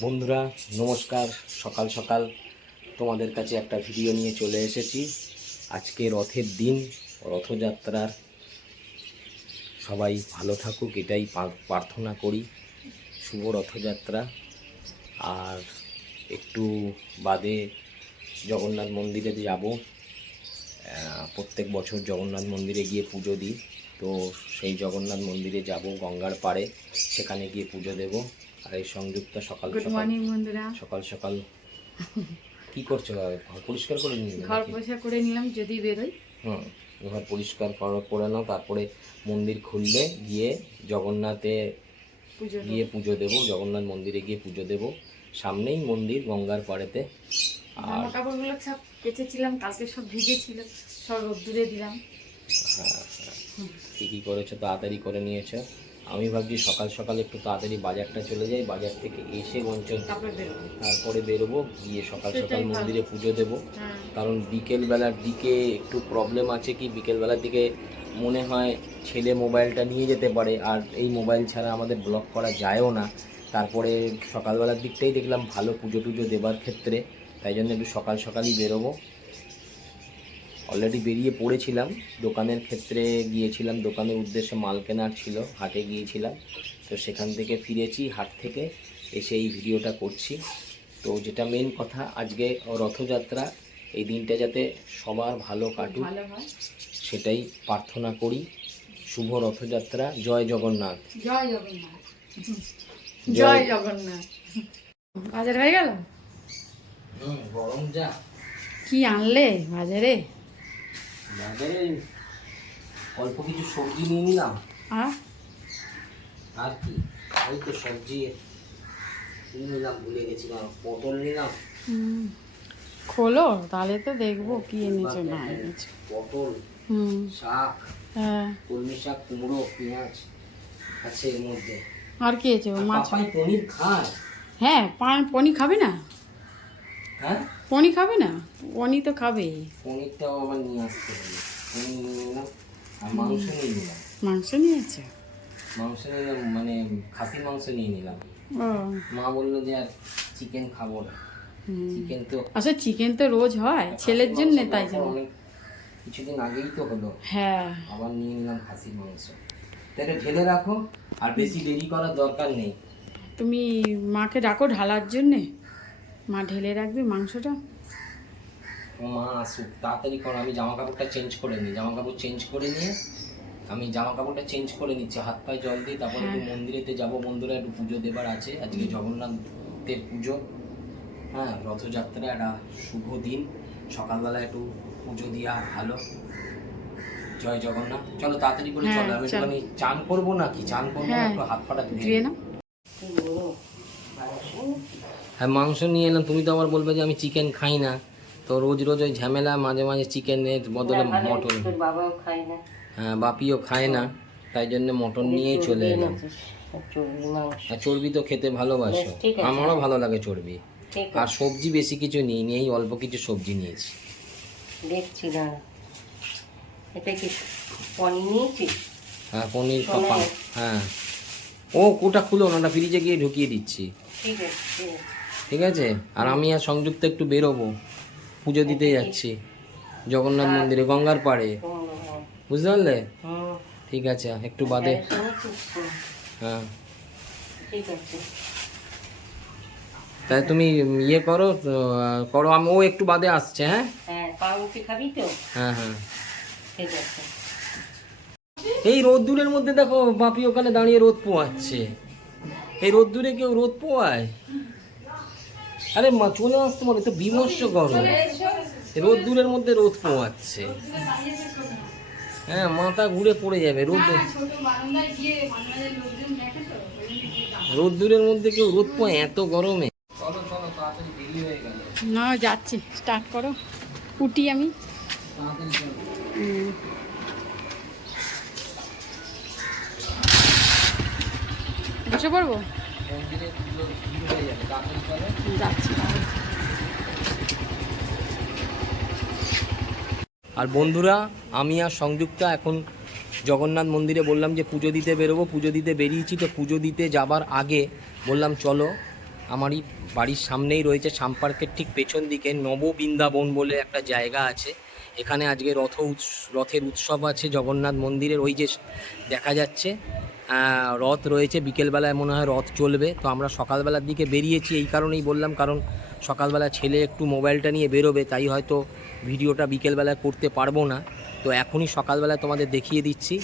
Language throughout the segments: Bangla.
বন্ধুরা নমস্কার। সকাল সকাল তোমাদের কাছে একটা ভিডিও নিয়ে চলে এসেছি। আজকে রথের দিন, রথযাত্রার সবাই ভালো থাকুক এটাই প্রার্থনা করি। শুভ রথযাত্রা। আর একটু বাদে জগন্নাথ মন্দিরে যাব। প্রত্যেক বছর জগন্নাথ মন্দিরে গিয়ে পুজো দিই, তো সেই জগন্নাথ মন্দিরে যাব গঙ্গার পাড়ে, সেখানে গিয়ে পুজো দেব। আর এই সংযুক্ত সকাল সকাল সকাল কি করছো? ঘর পরিষ্কার করে নিলাম, ঘর পরিষ্কার করে নিলাম যদি বেরোই। ঘর পরিষ্কার করে নাও, তারপরে মন্দির খুললে গিয়ে জগন্নাথে গিয়ে পুজো দেব। জগন্নাথ মন্দিরে গিয়ে পুজো দেব, সামনেই মন্দির গঙ্গার পাড়েতে। আর কাপড়গুলো সব কেচেছিলাম, কালকে সব ভিজেছিল, সব রোদ্দুরে দিলাম। হ্যাঁ, ঠিকই করেছো, তাড়াতাড়ি করে নিয়েছো। আমি ভাবছি সকাল সকাল একটু তাড়াতাড়ি বাজারটা চলে যাই, বাজার থেকে এসে তারপরে বেরোবো, গিয়ে সকাল সকাল মন্দিরে পুজো দেবো। কারণ বিকেলবেলার দিকে একটু প্রবলেম আছে, কি বিকেলবেলার দিকে মনে হয় ছেলে মোবাইলটা নিয়ে যেতে পারে, আর এই মোবাইল ছাড়া আমাদের ব্লক করা যায়ও না। তারপরে সকালবেলার দিকটাই দেখলাম ভালো পুজো টুজো দেবার ক্ষেত্রে, তাই জন্য একটু সকাল সকালই বেরোবো। অলরেডি বেরিয়ে পড়েছিলাম, দোকানের ক্ষেত্রে গিয়েছিলাম, দোকানের উদ্দেশ্যে মাল কেনার ছিল, হাটে গিয়েছিলাম, তো সেখান থেকে ফিরেছি, হাট থেকে এসে এই ভিডিওটা করছি। তো যেটা মেন কথা, আজকে রথযাত্রা, এই দিনটা যাতে সবার ভালো কাটুক সেটাই প্রার্থনা করি। শুভ রথযাত্রা। জয় জগন্নাথ। জয় জগন্নাথ। জয় জগন্নাথ। বাজার হয়ে গেল? গরম যা। কি আনলে বাজারে? বাজারে অল্প কিছু সবজি নিয়ে নিলাম। আর কি, ওই তো সবজি নিলাম, ভুলে গেছিলাম, পটল নিলাম। খোলো তাহলে তো দেখবো কি এনেছো না এনেছো। পটল, শাক, কলমি শাক, কুমড়ো, পেঁয়াজ আছে এর মধ্যে। আর কি আছে? মাছ। পাপাই পনির খায়? হ্যাঁ, পনির খাবে না? হ্যাঁ, পনির খাবে না? পনির তো খাবে। পনিরটাও আবার নিয়ে আসতে হবে। পনির নিয়ে নিলাম, আর মাংস নিয়ে নিলাম। মাংস নিয়েছে? মাংস নিলাম, মানে খাসির মাংস নিয়ে নিলাম। মা বললো যে আর চিকেন খাবো না। চিকেন তো আচ্ছা, চিকেন তো রোজ হয় ছেলের জন্য, তাই জন্য কিছুদিন আগেই তো হলো। হ্যাঁ, আবার নিয়ে নিলাম খাসির মাংস। তাহলে ঢেলে রাখো, আর বেশি দেরি করার দরকার নেই। তুমি মাকে ডাকো ঢালার জন্যে, মা ঢেলে রাখবে মাংসটা। মা আসুক, তাড়াতাড়ি করো, আমি জামা কাপড়টা চেঞ্জ করে নিই। জামা কাপড় চেঞ্জ করে নিয়ে আমি জামা কাপড়টা চেঞ্জ করে নিচ্ছি, হাত পায়ে জল দিয়ে, তারপরে একটু মন্দিরেতে যাবো। মন্দিরে একটু পুজো দেবার আছে, আজকে জগন্নাথের পুজো। হ্যাঁ, রথযাত্রা একটা শুভ দিন, সকালবেলা একটু পুজো দেওয়া ভালো। জয় জগন্নাথ। চলো তাড়াতাড়ি করে চলো, আমি একটুখানি চান করবো, নাকি চান করবো না, একটু হাত পাটা ধুয়ে নাও। হ্যাঁ, মাংস নিয়ে এলাম। তুমি তো আবার বলবে যে আমি চিকেন খাই না, তো রোজ রোজ ওই ঝামেলা, মাঝে মাঝে চিকেনের বদলে মটন। হ্যাঁ, বাপিও খায় না, তাই জন্য মটন নিয়েই চলে এলাম। আর চর্বি তো খেতে ভালোবাসো, আমারও ভালো লাগে চর্বি। আর সবজি বেশি কিছু নিই নি, এই অল্প কিছু সবজি নিয়েছি। দেখছি না, এটা কি পনির নিয়েছি? হ্যাঁ, পনির পাপা। হ্যাঁ, ও কোটা খুলো না, ওটা ফ্রিজে গিয়ে ঢুকিয়ে দিচ্ছি। ঠিক আছে। আর আমি আর সংযুক্ত একটু বেরোবো, পুজো দিতে যাচ্ছি জগন্নাথ মন্দিরে গঙ্গার পাড়ে, বুঝতে পারলে? ঠিক আছে, একটু বাদে। হ্যাঁ, ঠিক আছে, তাই তুমি ইয়ে করো, আমি ও একটু বাদে আসছে। হ্যাঁ পাউরুটি খাবি তো? হ্যাঁ হ্যাঁ, ঠিক আছে। এই রোদ্দুরের মধ্যে দেখো বাপি ওখানে দাঁড়িয়ে রোদ পোয়াচ্ছে। এই রোদ্দুরে কেউ রোদ পোয়ায়? আরে মা চলে আসতে পারে, তো বিমর্ষ গরম, রোদ্দুরের মধ্যে রোদ পোয়াচ্ছে। হ্যাঁ, মাথা ঘুরে পড়ে যাবে রোদ্দুরের মধ্যে কেউ রোদ পোয়ায় এত গরমে? চলো চলো, তাড়াতাড়ি দেরি হয়ে গেল। না, যাচ্ছি, স্টার্ট করো। উঠি আমি, তাড়াতাড়ি চলো। বসে পড়বো, যাচ্ছি। আর বন্ধুরা, আমি আর সংযুক্তা এখন জগন্নাথ মন্দিরে বললাম যে পুজো দিতে বেরোবো, পুজো দিতে বেরিয়েছি। তো পুজো দিতে যাবার আগে বললাম চলো আমারই বাড়ির সামনেই রয়েছে, সাম্পার্কের ঠিক পেছন দিকে নববৃন্দাবন বলে একটা জায়গা আছে। এখানে আজকে রথের উৎসব আছে জগন্নাথ মন্দিরের। ওই যে দেখা যাচ্ছে রথ রয়েছে, বিকেলবেলায় মনে হয় রথ চলবে। তো আমরা সকালবেলার দিকে বেরিয়েছি, এই কারণেই বললাম, কারণ সকালবেলা ছেলে একটু মোবাইলটা নিয়ে বেরোবে, তাই হয়তো ভিডিওটা বিকেলবেলায় করতে পারবো না। তো এখনই সকালবেলায় তোমাদের দেখিয়ে দিচ্ছি।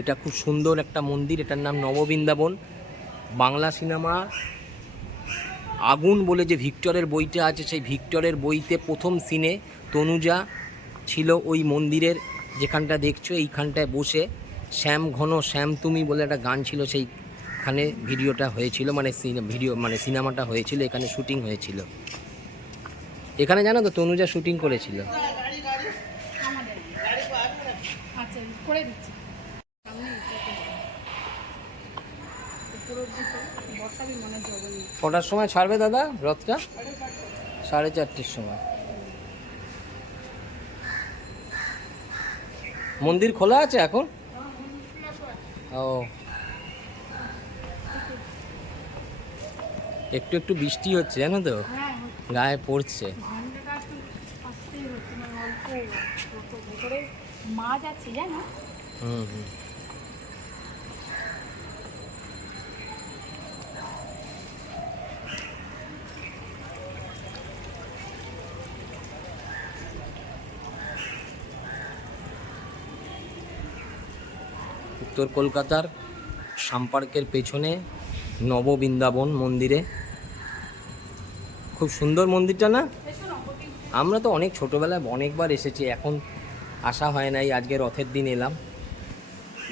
এটা খুব সুন্দর একটা মন্দির, এটার নাম নববৃন্দাবন। বাংলা সিনেমা আগুন বলে যে ভিক্টরের বইটা আছে, সেই ভিক্টরের বইতে প্রথম সিনে তনুজা ছিল ওই মন্দিরের, যেখানটা দেখছো এইখানটায় বসে শ্যাম ঘন শ্যাম তুমি বলে একটা গান ছিল, সেইখানে ভিডিওটা হয়েছিল, মানে সিনেমাটা হয়েছিল, এখানে শুটিং হয়েছিল। এখানে জানো তো তনুজা শুটিং করেছিল। আচ্ছা করে দিচ্ছি। কটার সময় ছাড়বে দাদা রথটা? 4:30-র সময়। মন্দির খোলা আছে এখন? ও, একটু একটু বৃষ্টি হচ্ছে জানো তো, গায়ে পড়ছে। মাছ আছে জানো? হুম। উত্তর কলকাতার সাম্পার্কের পেছনে নববৃন্দাবন মন্দিরে, খুব সুন্দর মন্দিরটা না? আমরা তো অনেক ছোটোবেলায় অনেকবার এসেছি, এখন আসা হয় নাই, আজকে রথের দিন এলাম।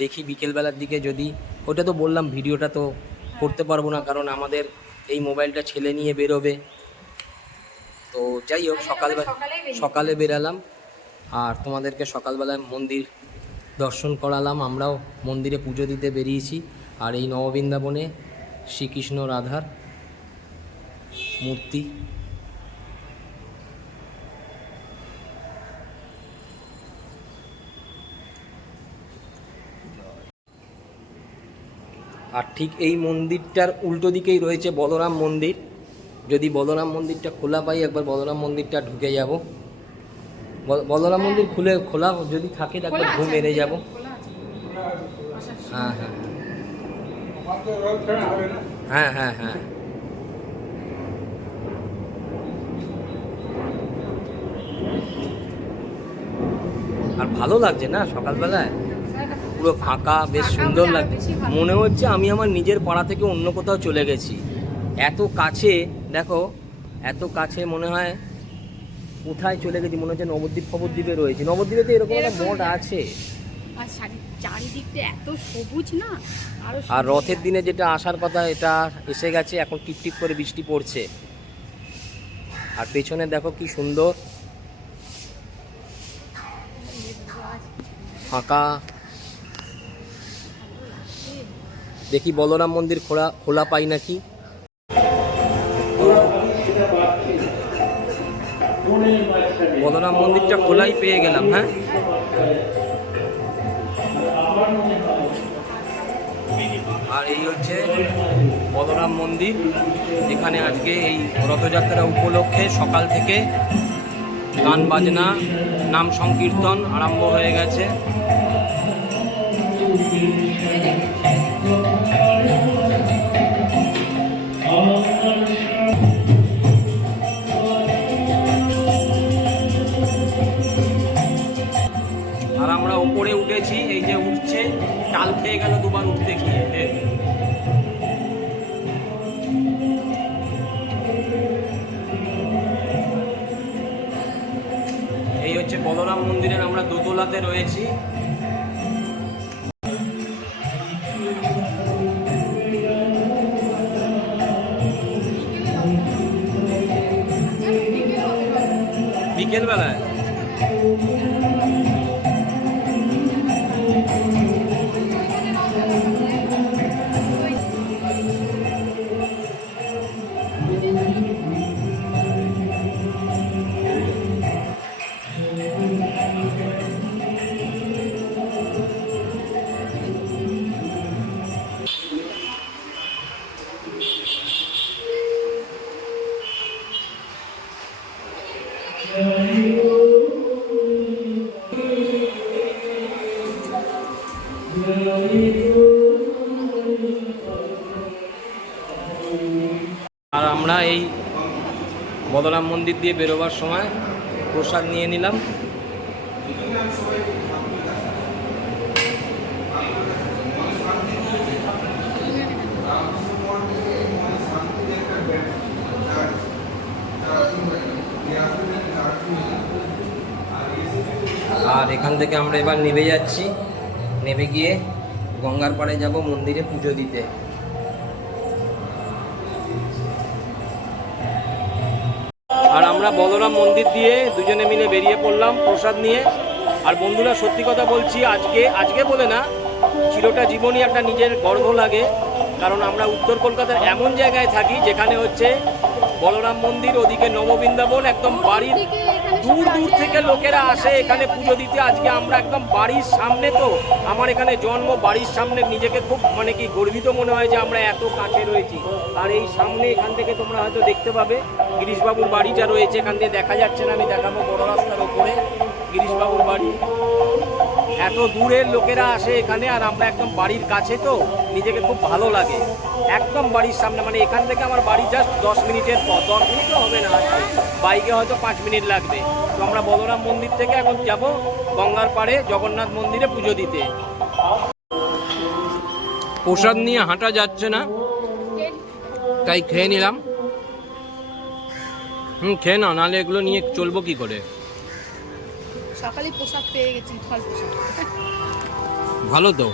দেখি বিকেলবেলার দিকে যদি, ওটা তো বললাম ভিডিওটা তো করতে পারবো না, কারণ আমাদের এই মোবাইলটা ছেলে নিয়ে বেরোবে। তো যাই হোক, সকালে বেরালাম, আর তোমাদেরকে সকালবেলায় মন্দির দর্শন করালাম। আমরাও মন্দিরে পুজো দিতে বেরিয়েছি। আর এই নববৃন্দাবনে শ্রীকৃষ্ণ রাধার মূর্তি। আর ঠিক এই মন্দিরটার উল্টো দিকেই রয়েছে বলরাম মন্দির। যদি বলরাম মন্দিরটা খোলা পাই, একবার বলরাম মন্দিরটা ঢুকে যাব। বলরাম মন্দির খোলা যদি থাকে একবার ঘুম মেরে যাব। হ্যাঁ হ্যাঁ হ্যাঁ হ্যাঁ হ্যাঁ। আর ভালো লাগছে না সকালবেলায়, পুরো ফাঁকা, বেশ সুন্দর লাগছে। মনে হচ্ছে আমি আমার নিজের পাড়া থেকে অন্য কোথাও চলে গেছি। এত কাছে দেখো, এত কাছে মনে হয় কোথায় চলে গেছি, মনে হচ্ছে নবদ্বীপে রয়েছে। নবদ্বীপে তো এরকম একটা মঠ আছে। আর চারিদিকটা এত সবুজ না, আর রথের দিনে যেটা আসার কথা এটা এসে গেছে, এখন টিপটিপ করে বৃষ্টি পড়ছে। আর পেছনে দেখো কি সুন্দর ফাঁকা। দেখি বলরাম মন্দির খোলা পাই নাকি। বলরাম মন্দিরটা খোলাই পেয়ে গেলাম। হ্যাঁ, আর এই হচ্ছে বলরাম মন্দির। এখানে আজকে এই রথযাত্রা উপলক্ষে সকাল থেকে গান বাজনা, নাম সংকীর্তন আরম্ভ হয়ে গেছে। আর আমরা উপরে উঠেছি, এই যে উঠছে, টাল খেয়ে গেল দুবার উঠতে গিয়ে। এই হচ্ছে বলরাম মন্দিরের, আমরা দোতলাতে রয়েছি। বিকেলবেলায় আর আমরা এই বলরাম মন্দির দিয়ে বেরোবার সময় প্রসাদ নিয়ে নিলাম। আর এখান থেকে আমরা এবার নেমে যাচ্ছি, নেমে গিয়ে গঙ্গার পাড়ে যাব মন্দিরে পুজো দিতে। আর আমরা বলরাম মন্দির দিয়ে দুজনে মিলে বেরিয়ে পড়লাম প্রসাদ নিয়ে। আর বন্ধুরা, সত্যি কথা বলছি, আজকে বলে না, চিরটা জীবনই একটা নিজের গর্ব লাগে। কারণ আমরা উত্তর কলকাতার এমন জায়গায় থাকি যেখানে হচ্ছে বলরাম মন্দির, ওদিকে নববৃন্দাবন, একদম বাড়ির দূর দূর থেকে লোকেরা আসে এখানে পুজো দিতে। আজকে আমরা একদম বাড়ির সামনে, তো আমার এখানে জন্ম, বাড়ির সামনে, নিজেকে খুব মানে কি গর্বিত মনে হয় যে আমরা এত কাছে রয়েছি। আর এই সামনে এখান থেকে তোমরা হয়তো দেখতে পাবে গিরিশবাবুর বাড়িটা রয়েছে, এখান থেকে দেখা যাচ্ছে না, আমি দেখাবো বড় রাস্তার ওপরে গিরিশবাবুর বাড়ি। এত দূরের লোকেরা আসে এখানে, আর আমরা একদম বাড়ির কাছে, তো নিজেকে খুব ভালো লাগে। একদম বাড়ির সামনে, মানে এখান থেকে আমার বাড়ি জাস্ট 10 মিনিটের পথ। 10 মিনিটও হবে না, বাইকে হয়তো 5 মিনিট লাগবে। তো আমরা বলরাম মন্দির থেকে এখন যাব গঙ্গার পাড়ে জগন্নাথ মন্দিরে পুজো দিতে। প্রসাদ নিয়ে হাঁটা যাচ্ছে না, তাই খেয়ে নিলাম। খেয়ে না, নাহলে এগুলো নিয়ে চলবো কি করে? সকালে প্রসাদ পেয়ে গেছি, ফল প্রসাদ ভালো তো।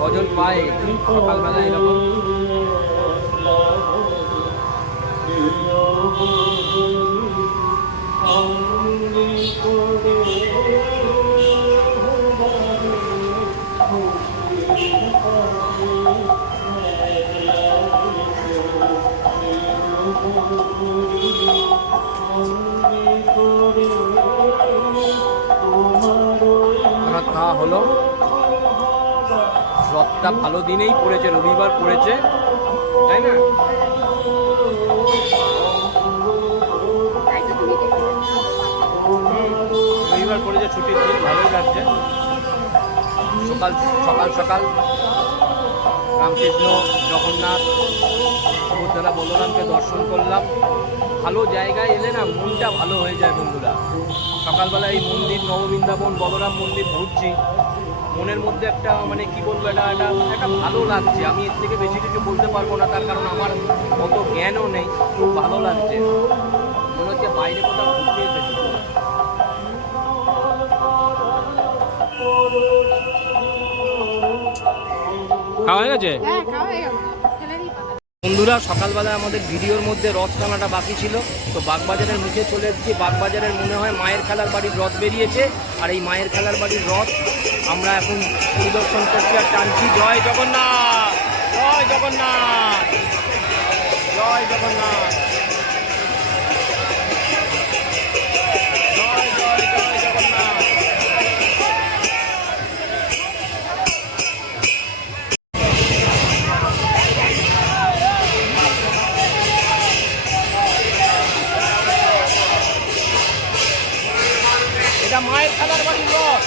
কজন পায় সকালবেলা এরকম? খাওয়া হলো। রথটা ভালো দিনেই পড়েছে, রবিবার পড়েছে, তাই না? রবিবার পড়েছে, ছুটির দিন, ভালোই লাগছে। সকাল সকাল রামকৃষ্ণ, জগন্নাথ, সুভদ্রা, বলরামকে দর্শন করলাম। ভালো জায়গায় এলে না মনটা ভালো হয়ে যায় বন্ধুরা। সকালবেলা এই মন্দির, নববৃন্দাবন, বলরাম মন্দির ঘুরছি, মনের মধ্যে একটা মানে কি বলবো, একটা ভালো লাগছে। আমি এর থেকে বেশি কিছু বলতে পারবো না, তার কারণ আমার অত জ্ঞানও নেই। খুব ভালো লাগছে, মনে হচ্ছে বাইরে কোথাও ঘুরতে এসেছি। খাওয়া হয়ে গেছে? বন্ধুরা, সকালবেলায় আমাদের ভিডিওর মধ্যে রথ টানাটা বাকি ছিল, তো বাগবাজারের মুখে চলে এসেছি। বাগবাজারের মনে হয় মায়ের খেলার বাড়ির রথ বেরিয়েছে, আর এই মায়ের খেলার বাড়ির রথ আমরা এখন পরিদর্শন করছি আর টানছি। জয় জগন্নাথ, জয় জগন্নাথ, জয় জগন্নাথ, জয় জয় জয় জগন্নাথ। এটা মায়ের খেলার বাড়ির রথ।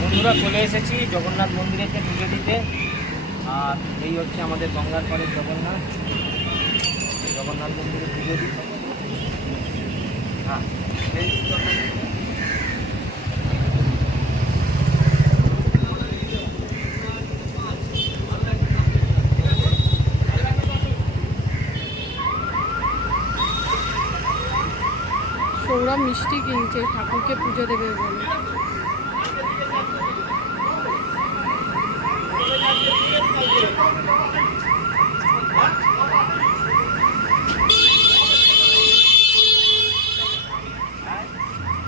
বন্ধুরা, চলে এসেছি জগন্নাথ মন্দিরেতে পুজো দিতে। আর এই হচ্ছে আমাদের গঙ্গার পাড়ের জগন্নাথ মন্দিরে পুজো দিতে। হ্যাঁ, সৌরভ মিষ্টি কিনছে, ঠাকুরকে পুজো দেবে বলে।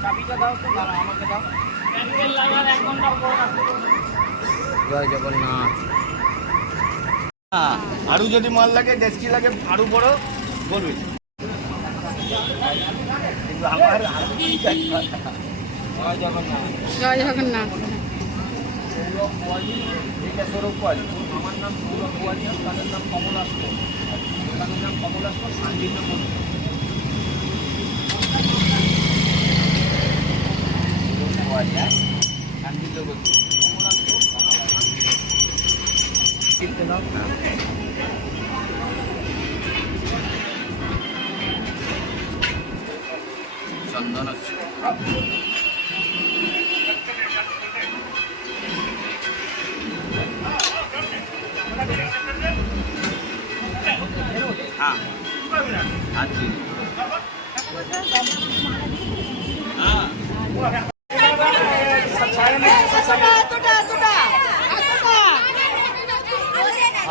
চাবিটা দাও তো, দাঁড়া, আমাকে দাও। জয় জগন্নাথ। আরো যদি মাল লাগে, ডেস্কি লাগে, আরো বড় বলবি। কিন্তু আমার জয় জগন্নাথ। জয় জগন্নাথ। সৌরভ পোয়ালি, এটা সৌরভ পোয়ালি। আমার নাম সৌরভ পোয়ালি, তাদের নাম কমলাস্ত। দোকানের নাম কমলাস্কর শান্তিন্য মন্দির। কিনতে নাও না। চন্দন আছে। হ্যাঁ আচ্ছা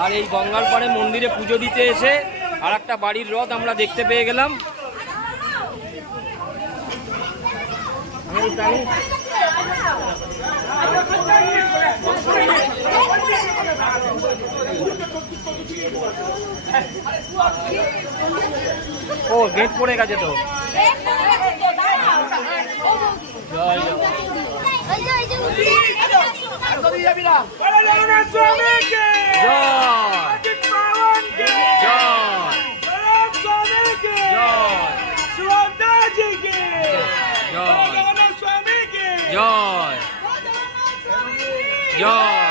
আর এই গঙ্গার পাড়ে মন্দিরে পুজো দিতে এসে আর একটা বাড়ির রথ আমরা দেখতে পেয়ে গেলাম। ও গেট পড়ে গেছে তো। জয় জয় জয় জয় জয়